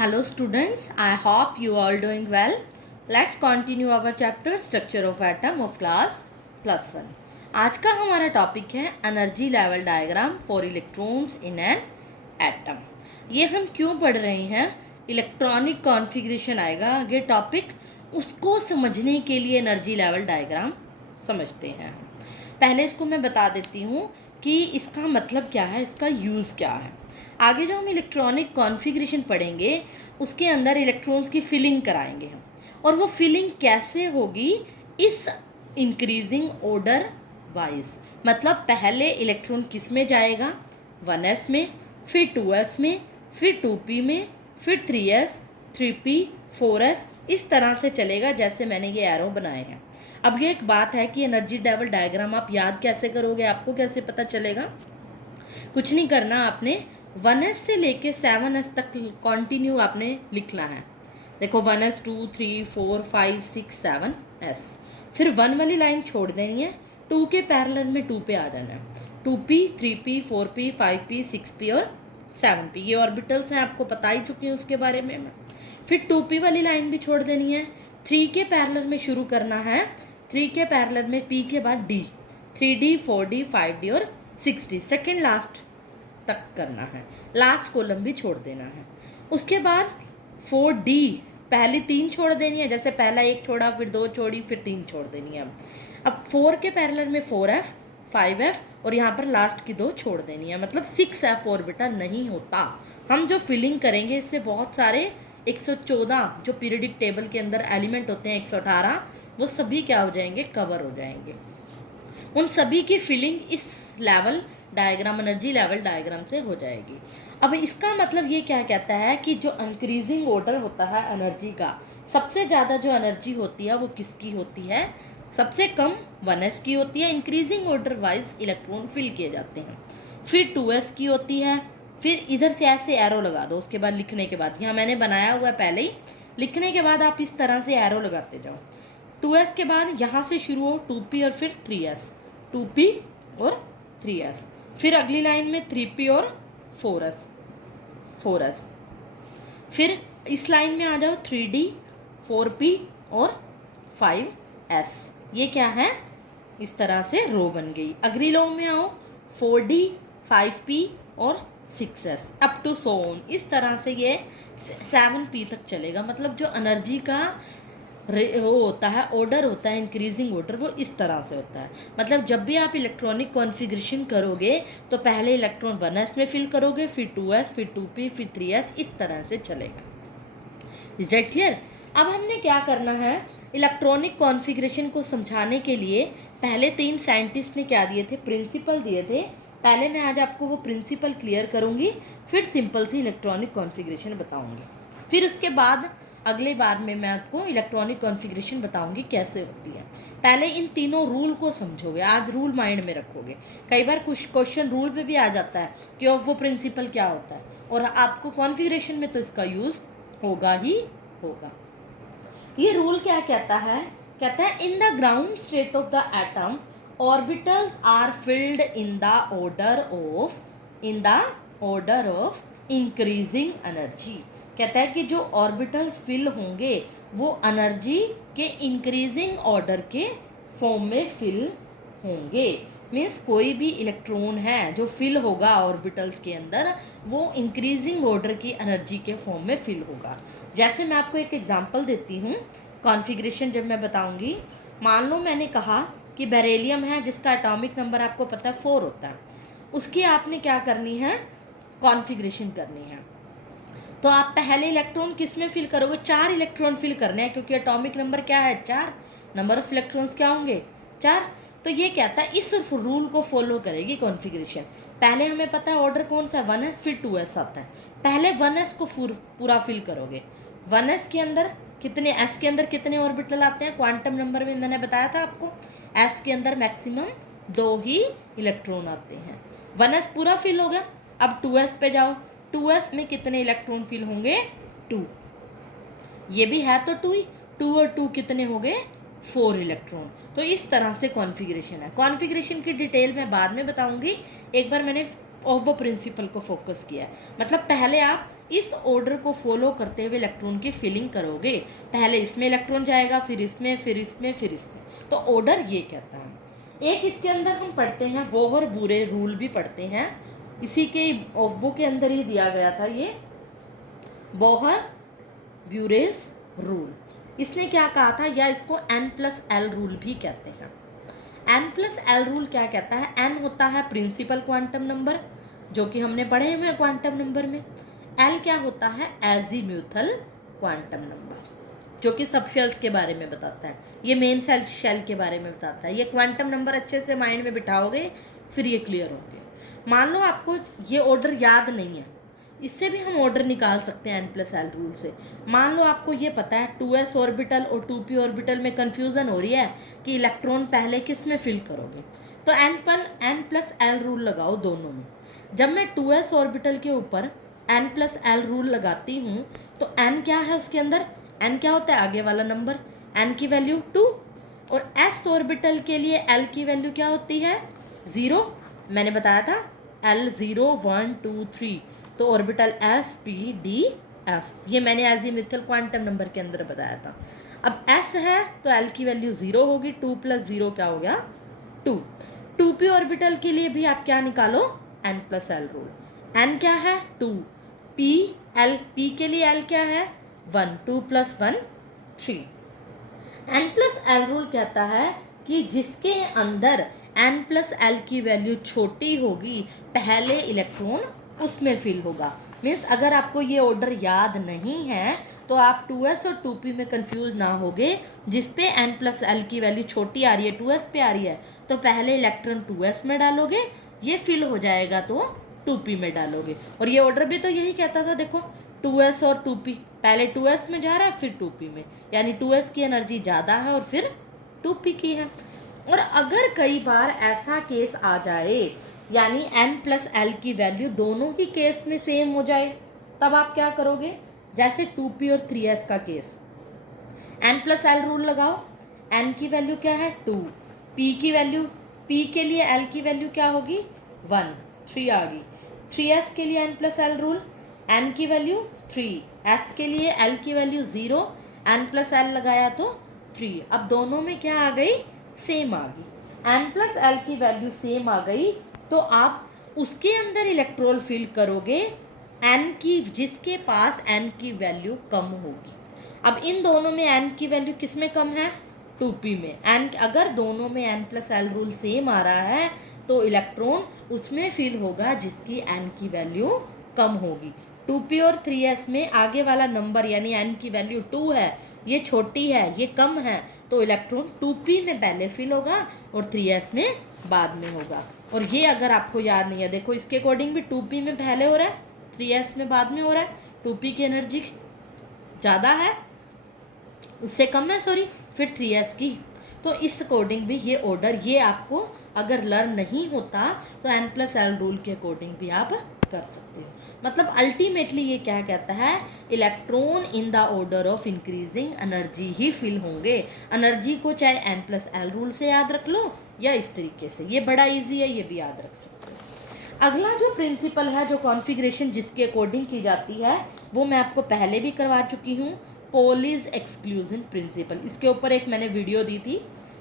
Hello students, I hope you all doing well. Let's continue our chapter Structure of Atom of class +1. आज का हमारा topic है energy level diagram for electrons in an atom. ये हम क्यों पढ़ रहे हैं? इलेक्ट्रॉनिक कॉन्फ़िगरेशन आएगा आगे टॉपिक, उसको समझने के लिए एनर्जी लेवल डायग्राम समझते हैं। पहले इसको मैं बता देती हूँ कि इसका मतलब क्या है, इसका यूज़ क्या है। आगे जो हम इलेक्ट्रॉनिक कॉन्फ़िगरेशन पढ़ेंगे उसके अंदर इलेक्ट्रॉन्स की फिलिंग कराएंगे हम, और वो फिलिंग कैसे होगी इस इंक्रीजिंग ऑर्डर वाइज। मतलब पहले इलेक्ट्रॉन किस में जाएगा, 1s में, फिर 2s में, फिर 2p में, फिर 3s, 3p, 4s, इस तरह से चलेगा जैसे मैंने ये एरो बनाए हैं। अब ये एक बात है कि एनर्जी लेवल डायग्राम आप याद कैसे करोगे, आपको कैसे पता चलेगा? कुछ नहीं करना, आपने 1s से लेके 7s तक कंटिन्यू आपने लिखना है। देखो 1s 2 3 4 5 6 7s, फिर 1 वाली लाइन छोड़ देनी है, 2 के पैरेलल में 2 पे आ जाना है। 2p 3p 4p 5p 6p और 7p, ये ऑर्बिटल्स हैं, आपको पता ही चुकी हूँ उसके बारे में मैं। फिर 2p वाली लाइन भी छोड़ देनी है, 3 के पैरेलल में शुरू करना है, 3 के पैरेलल में p के बाद d, 3d 4d 5d और 6d सेकेंड लास्ट तक करना है, लास्ट कॉलम भी छोड़ देना है। उसके बाद 4d पहली 3 छोड़ देनी है, जैसे पहला 1 छोड़ा, फिर 2 छोड़ी, फिर 3 छोड़ देनी है। अब 4 के पैरेलल में 4f 5f और यहाँ पर लास्ट की 2 छोड़ देनी है, मतलब 6f ऑर्बिटल नहीं होता। हम जो फिलिंग करेंगे इससे बहुत सारे 114 जो पीरियडिक टेबल के अंदर एलिमेंट होते हैं, 118, वो सभी क्या हो जाएंगे, कवर हो जाएंगे। उन सभी की फिलिंग इस level diagram, energy level diagram से हो जाएगी। अब इसका मतलब ये क्या कहता है कि जो इंक्रीजिंग ऑर्डर होता है एनर्जी का, सबसे ज़्यादा जो एनर्जी होती है वो किसकी होती है? सबसे कम 1s की होती है। Increasing order wise electron fill किए जाते हैं। फिर 2s की होती है, फिर इधर से ऐसे एरो लगा दो। उसके बाद लिखने के बाद, यहाँ मैंने बनाया हुआ है पहले ही, लिखने के बाद आप इस तरह से एरो लगाते जाओ। 2s के बाद यहाँ से शुरू हो 2p और फिर 3s, 2p और 3s, फिर अगली लाइन में 3p और 4s, फिर इस लाइन में आ जाओ 3d 4p और 5s। ये क्या है, इस तरह से रो बन गई। अगली रो में आओ 4d 5p और 6s up to so on, इस तरह से ये 7p तक चलेगा। मतलब जो एनर्जी का वो होता है, ऑर्डर होता है, इंक्रीजिंग ऑर्डर, वो इस तरह से होता है। मतलब जब भी आप इलेक्ट्रॉनिक कॉन्फ़िगरेशन करोगे तो पहले इलेक्ट्रॉन 1s में फिल करोगे, फिर 2s, फिर 2p, फिर 3s, इस तरह से चलेगा। Is that clear? अब हमने क्या करना है, इलेक्ट्रॉनिक कॉन्फ़िगरेशन को समझाने के लिए पहले 3 साइंटिस्ट ने क्या दिए थे, प्रिंसिपल दिए थे। पहले मैं आज आपको वो प्रिंसिपल क्लियर करूँगी, फिर सिंपल सी इलेक्ट्रॉनिक कॉन्फ़िगरेशन बताऊँगी, फिर उसके बाद अगले बार में मैं आपको इलेक्ट्रॉनिक कॉन्फ़िगरेशन बताऊंगी कैसे होती है। पहले इन तीनों रूल को समझोगे, आज रूल माइंड में रखोगे। कई बार कुछ क्वेश्चन रूल पे भी आ जाता है कि वो प्रिंसिपल क्या होता है, और आपको कॉन्फ़िगरेशन में तो इसका यूज़ होगा ही होगा। ये रूल क्या कहता है? कहता है in the ground state of the atom orbitals are filled in the order of increasing energy. कहता है कि जो ऑर्बिटल्स फिल होंगे वो एनर्जी के इंक्रीजिंग ऑर्डर के फॉर्म में फिल होंगे। मीन्स कोई भी इलेक्ट्रॉन है जो फिल होगा ऑर्बिटल्स के अंदर, वो इंक्रीजिंग ऑर्डर की एनर्जी के फॉर्म में फिल होगा। जैसे मैं आपको एक एग्जांपल देती हूँ कॉन्फ़िगरेशन जब मैं बताऊँगी। मान लो मैंने कहा कि बेरिलियम है जिसका एटॉमिक नंबर आपको पता है 4 होता है, उसकी आपने क्या करनी है, कॉन्फ़िगरेशन करनी है। तो आप पहले इलेक्ट्रॉन किस में फिल करोगे? 4 इलेक्ट्रॉन फिल करने हैं, क्योंकि एटॉमिक नंबर क्या है, 4, नंबर ऑफ इलेक्ट्रॉन्स क्या होंगे, 4। तो ये कहता है इस रूल को फॉलो करेगी कॉन्फ़िगरेशन। पहले हमें पता है ऑर्डर कौन सा है, 1s फिर 2s आता है। पहले 1s को पूरा फिल करोगे। 1s के अंदर कितने, s के अंदर कितने ऑर्बिटल आते हैं, क्वांटम नंबर में मैंने बताया था आपको, s के अंदर मैक्सिमम 2 ही इलेक्ट्रॉन आते हैं। 1s पूरा फिल हो गया। अब 2s पे जाओ, 2s में कितने इलेक्ट्रॉन फिल होंगे, 2। ये भी है तो 2 ही, 2 और 2 कितने हो गए, 4 इलेक्ट्रॉन। तो इस तरह से कॉन्फ़िगरेशन है। कॉन्फ़िगरेशन की डिटेल मैं बाद में बताऊंगी, एक बार मैंने वो प्रिंसिपल को फोकस किया है। मतलब पहले आप इस ऑर्डर को फॉलो करते हुए इलेक्ट्रॉन की फिलिंग करोगे, पहले इसमें इलेक्ट्रॉन जाएगा, फिर इसमें, फिर इसमें, फिर इसमें, तो ऑर्डर ये कहता है। एक इसके अंदर हम पढ़ते हैं बोहर बूरे रूल भी पढ़ते हैं, इसी के ऑफबो के अंदर ही दिया गया था ये बोहर ब्यूरेस रूल। इसने क्या कहा था, या इसको n+l रूल भी कहते हैं। n+l रूल क्या कहता है, n होता है प्रिंसिपल क्वांटम नंबर जो कि हमने पढ़े हुए हैं क्वांटम नंबर में, l क्या होता है, एजीम्यूथल क्वांटम नंबर जो कि सब शेल्स के बारे में बताता है, ये मेन शेल के बारे में बताता है। ये क्वांटम नंबर अच्छे से माइंड में बिठाओगे फिर ये क्लियर होंगे। मान लो आपको ये ऑर्डर याद नहीं है, इससे भी हम ऑर्डर निकाल सकते हैं n+l रूल से। मान लो आपको ये पता है 2s ऑर्बिटल और 2p ऑर्बिटल में कंफ्यूजन हो रही है कि इलेक्ट्रॉन पहले किस में फिल करोगे, तो n+l रूल लगाओ दोनों में। जब मैं 2s ऑर्बिटल के ऊपर n+l रूल लगाती हूँ तो n क्या है उसके अंदर, n क्या होता है आगे वाला नंबर, n की वैल्यू 2, और s ऑर्बिटल के लिए l की वैल्यू क्या होती है 0। मैंने बताया था l 0 1 2 3, तो orbital s p d f, ये मैंने एजीम्यूथल क्वांटम नंबर के अंदर बताया था। अब s है तो l की वैल्यू 0 होगी, 2 + 0 क्या हो गया 2। 2p ऑर्बिटल के लिए भी आप क्या निकालो, n+l रूल। n क्या है 2, p l, p के लिए l क्या है 1, 2 + 1 3। n+l रूल कहता है कि जिसके अंदर n+l की वैल्यू छोटी होगी पहले इलेक्ट्रॉन उसमें फिल होगा। मीन्स अगर आपको ये ऑर्डर याद नहीं है तो आप 2s और 2p में कंफ्यूज ना होगे, जिस पे n+l की वैल्यू छोटी आ रही है 2s पे आ रही है तो पहले इलेक्ट्रॉन 2s में डालोगे, ये फिल हो जाएगा तो 2p में डालोगे। और ये ऑर्डर भी तो यही कहता था, देखो 2s और 2p, पहले 2s में जा रहा है फिर 2p में, यानी 2s की एनर्जी ज़्यादा है और फिर 2p की है। और अगर कई बार ऐसा केस आ जाए यानी n+l की वैल्यू दोनों ही केस में सेम हो जाए, तब आप क्या करोगे, जैसे 2p और 3s का केस, n+l रूल लगाओ, n की वैल्यू क्या है 2, p की वैल्यू, p के लिए l की वैल्यू क्या होगी 1, 3 आ गई। 3s के लिए n+l रूल, n की वैल्यू 3, s के लिए l की वैल्यू 0, n+l लगाया तो 3। अब दोनों में क्या आ गई, सेम आ गई। n+l की वैल्यू सेम आ गई तो आप उसके अंदर इलेक्ट्रॉन फिल करोगे n की, जिसके पास n की वैल्यू कम होगी। अब इन दोनों में n की वैल्यू किस में कम है, 2p में। n अगर दोनों में n+l रूल सेम आ रहा है तो इलेक्ट्रॉन उसमें फिल होगा जिसकी n की वैल्यू कम होगी। 2p और 3s में आगे वाला नंबर यानी n की वैल्यू 2 है, ये छोटी है, ये कम है, तो इलेक्ट्रॉन 2p में पहले फिल होगा और 3s में बाद में होगा। और ये अगर आपको याद नहीं है, देखो इसके अकॉर्डिंग भी 2p में पहले हो रहा है, 3s में बाद में हो रहा है। 2p की एनर्जी ज़्यादा है, उससे कम है सॉरी, फिर 3s की, तो इस अकॉर्डिंग भी ये ऑर्डर, ये आपको अगर लर्न नहीं होता तो n+l रूल के अकॉर्डिंग भी आप कर सकते हो। मतलब अल्टीमेटली ये क्या कहता है, electron in the order of increasing energy ही फिल होंगे। एनर्जी को चाहे n+l रूल से याद रख लो या इस तरीके से, ये बड़ा इजी है, ये भी याद रख सकते हो। अगला जो प्रिंसिपल है, जो कॉन्फ़िगरेशन जिसके अकॉर्डिंग की जाती है, वो मैं आपको पहले भी करवा चुकी हूँ, पोलिस एक्सक्लूजन प्रिंसिपल। इसके ऊपर एक मैंने वीडियो दी थी,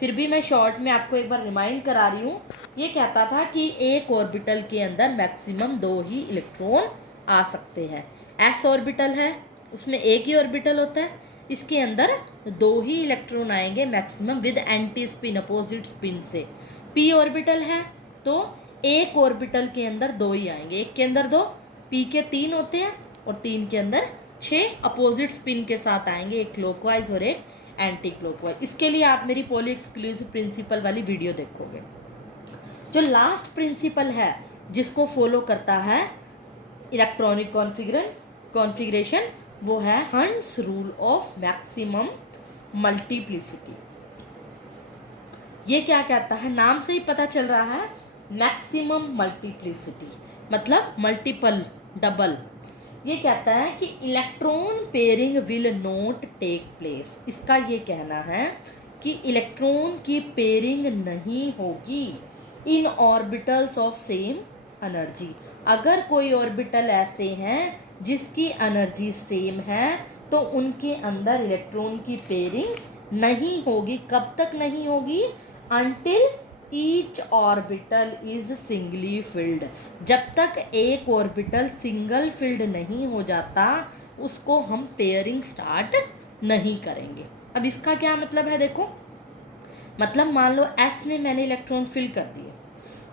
फिर भी मैं शॉर्ट में आपको एक बार रिमाइंड करा रही हूँ। ये कहता था कि एक ऑर्बिटल के अंदर मैक्सिमम 2 ही इलेक्ट्रॉन आ सकते हैं। एस ऑर्बिटल है, उसमें एक ही ऑर्बिटल होता है, इसके अंदर 2 ही इलेक्ट्रॉन आएंगे maximum with anti spin, opposite spin से। पी ऑर्बिटल है तो एक ऑर्बिटल के अंदर 2 ही आएंगे, एक के अंदर 2, पी के 3 होते हैं और 3 के अंदर 6 अपोजिट स्पिन के साथ आएंगे, एक क्लॉकवाइज और एक एंटी क्लॉकवाइज। इसके लिए आप मेरी पोली एक्सक्लूसिव प्रिंसिपल वाली वीडियो देखोगे। जो लास्ट प्रिंसिपल है जिसको फॉलो करता है इलेक्ट्रॉनिक कॉन्फ़िगरेशन, वो है hunts rule of maximum multiplicity. ये क्या कहता है, नाम से ही पता चल रहा है, मैक्सिमम मल्टीप्लिसिटी मतलब मल्टीपल, डबल। ये कहता है कि electron pairing will not take place. इसका ये कहना है कि इलेक्ट्रॉन की पेयरिंग नहीं होगी इन ऑर्बिटल्स ऑफ सेम एनर्जी। अगर कोई ऑर्बिटल ऐसे हैं जिसकी एनर्जी सेम है तो उनके अंदर इलेक्ट्रॉन की पेयरिंग नहीं होगी। कब तक नहीं होगी? Until each orbital is singly field. जब तक एक ऑर्बिटल सिंगल फिल्ड नहीं हो जाता उसको हम पेयरिंग स्टार्ट नहीं करेंगे। अब इसका क्या मतलब है देखो, मतलब मान लो S में मैंने इलेक्ट्रॉन फिल कर दिए,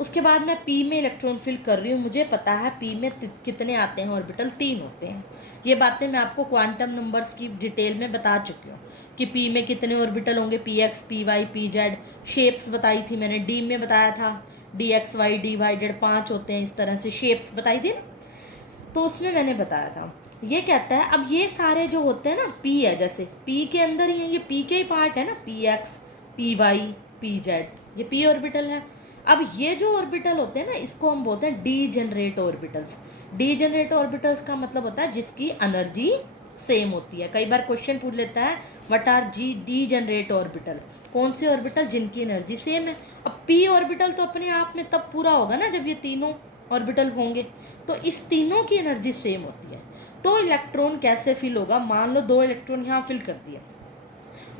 उसके बाद मैं P में इलेक्ट्रॉन फिल कर रही हूँ, मुझे पता है P में कितने आते हैं ऑर्बिटल, 3 होते हैं। ये बातें मैं आपको क्वांटम नंबर्स की डिटेल में बता चुकी हूँ कि P में कितने ऑर्बिटल होंगे, PX, PY, PZ। शेप्स बताई थी मैंने, D में बताया था DXY, DYZ 5 होते हैं, इस तरह से शेप्स बताई थी ना, तो उसमें मैंने बताया था। ये कहता है अब ये सारे जो होते हैं ना, P है जैसे P के अंदर ही है, ये P के ही पार्ट है ना, PX, PY, PZ, ये P ऑर्बिटल है। अब ये जो ऑर्बिटल होते हैं ना, इसको हम बोलते हैं डीजेनरेट ऑर्बिटल्स। डीजेनरेट ऑर्बिटल्स का मतलब होता है जिसकी एनर्जी सेम होती है। कई बार क्वेश्चन पूछ लेता है व्हाट आर डीजेनरेट ऑर्बिटल, कौन से ऑर्बिटल जिनकी एनर्जी सेम है। अब P ऑर्बिटल तो अपने आप में तब पूरा होगा ना जब ये तीनों ऑर्बिटल होंगे, तो इस तीनों की एनर्जी सेम होती है। तो इलेक्ट्रॉन कैसे फिल होगा? मान लो 2 इलेक्ट्रॉन यहाँ फिल कर दिया,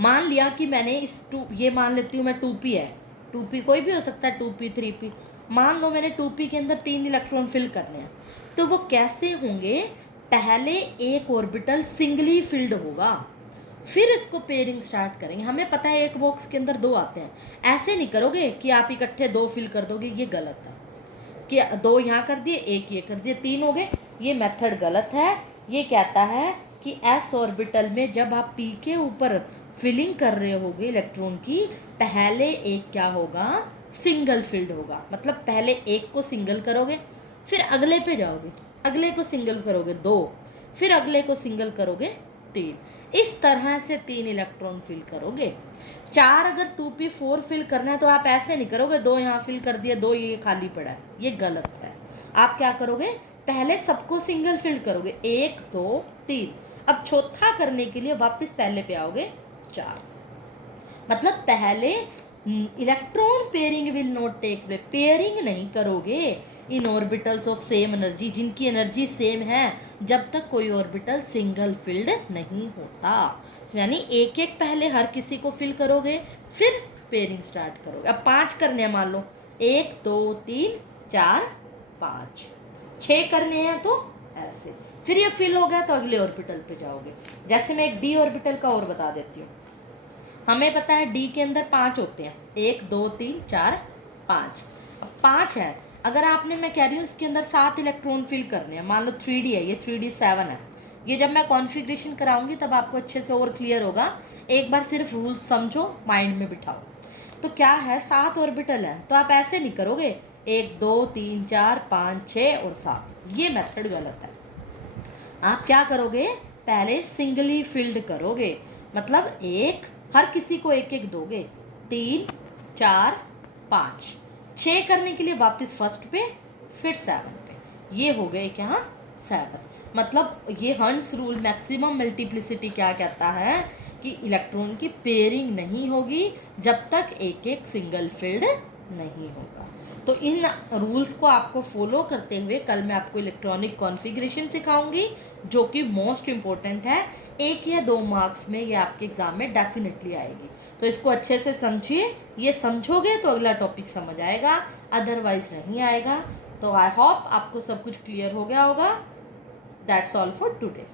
मान लिया कि मैंने इस ये मान लेती हूँ मैं 2p है, 2p कोई भी हो सकता है, 2p 3p। मान लो मैंने 2p के अंदर 3 इलेक्ट्रॉन फिल करने हैं, तो वो कैसे होंगे? पहले एक ऑर्बिटल सिंगली फिल्ड होगा, फिर इसको पेयरिंग स्टार्ट करेंगे। हमें पता है एक बॉक्स के अंदर 2 आते हैं, ऐसे नहीं करोगे कि आप इकट्ठे 2 फिल कर दोगे, ये गलत है कि 2 यहाँ कर दिए, 1 ये कर दिए, 3 हो गए, ये मेथड गलत है। ये कहता है कि s ऑर्बिटल में जब आप p के ऊपर फिलिंग कर रहे होगे इलेक्ट्रॉन की, पहले एक क्या होगा? सिंगल फिल्ड होगा। मतलब पहले एक को सिंगल करोगे, फिर अगले पे जाओगे, अगले को सिंगल करोगे 2, फिर अगले को सिंगल करोगे 3, इस तरह से 3 इलेक्ट्रॉन फिल करोगे। 4 अगर 2p4 फिल करना है तो आप ऐसे नहीं करोगे 2 यहाँ फिल कर दिया, 2 ये खाली पड़ा है, ये गलत है। आप क्या करोगे? पहले सबको सिंगल फिल करोगे, 1 2 3। अब चौथा करने के लिए वापस पहले पे आओगे 4। मतलब पहले electron pairing will not take place, pairing नहीं करोगे in orbitals of same energy, जिनकी एनर्जी सेम है, जब तक कोई ऑर्बिटल सिंगल फिल्ड नहीं होता। यानी एक एक पहले हर किसी को फिल करोगे, फिर पेयरिंग स्टार्ट करोगे। अब 5 करने हैं, मान लो 1 2 3 4 5, 6 करने हैं तो ऐसे, फिर ये फिल हो गया तो अगले ऑर्बिटल पे जाओगे। जैसे मैं एक डी ऑर्बिटल का और बता देती हूँ। हमें पता है डी के अंदर 5 होते हैं, 1 2 3 4 5। अब 5 है, अगर आपने, मैं कह रही हूँ इसके अंदर 7 इलेक्ट्रॉन फिल करने हैं, मान लो 3D है, ये 3D 7 है। ये जब मैं कॉन्फ़िगरेशन कराऊंगी तब आपको अच्छे से और क्लियर होगा। एक बार सिर्फ रूल्स समझो, माइंड में बिठाओ। तो क्या है, 7 ऑर्बिटल है, तो आप ऐसे नहीं करोगे 1 2 3 4 5 6 और 7, ये मेथड गलत है। आप क्या करोगे? पहले सिंगली फिल्ड करोगे, मतलब एक हर किसी को एक एक दोगे, 3 4 5 6 करने के लिए वापस फर्स्ट पे, फिर 7 पे, ये हो गए क्या? 7। मतलब ये हंस रूल, मैक्सिमम मल्टीप्लिसिटी क्या कहता है कि इलेक्ट्रॉन की पेयरिंग नहीं होगी जब तक एक एक सिंगल फिल्ड नहीं होगा। तो इन रूल्स को आपको फॉलो करते हुए कल मैं आपको इलेक्ट्रॉनिक कॉन्फ़िगरेशन सिखाऊंगी, जो कि मोस्ट इम्पोर्टेंट है। 1 या 2 मार्क्स में ये आपके एग्ज़ाम में डेफिनेटली आएगी। तो इसको अच्छे से समझिए, ये समझोगे तो अगला टॉपिक समझ आएगा, अदरवाइज नहीं आएगा। तो आई होप आपको सब कुछ क्लियर हो गया होगा। That's all for today.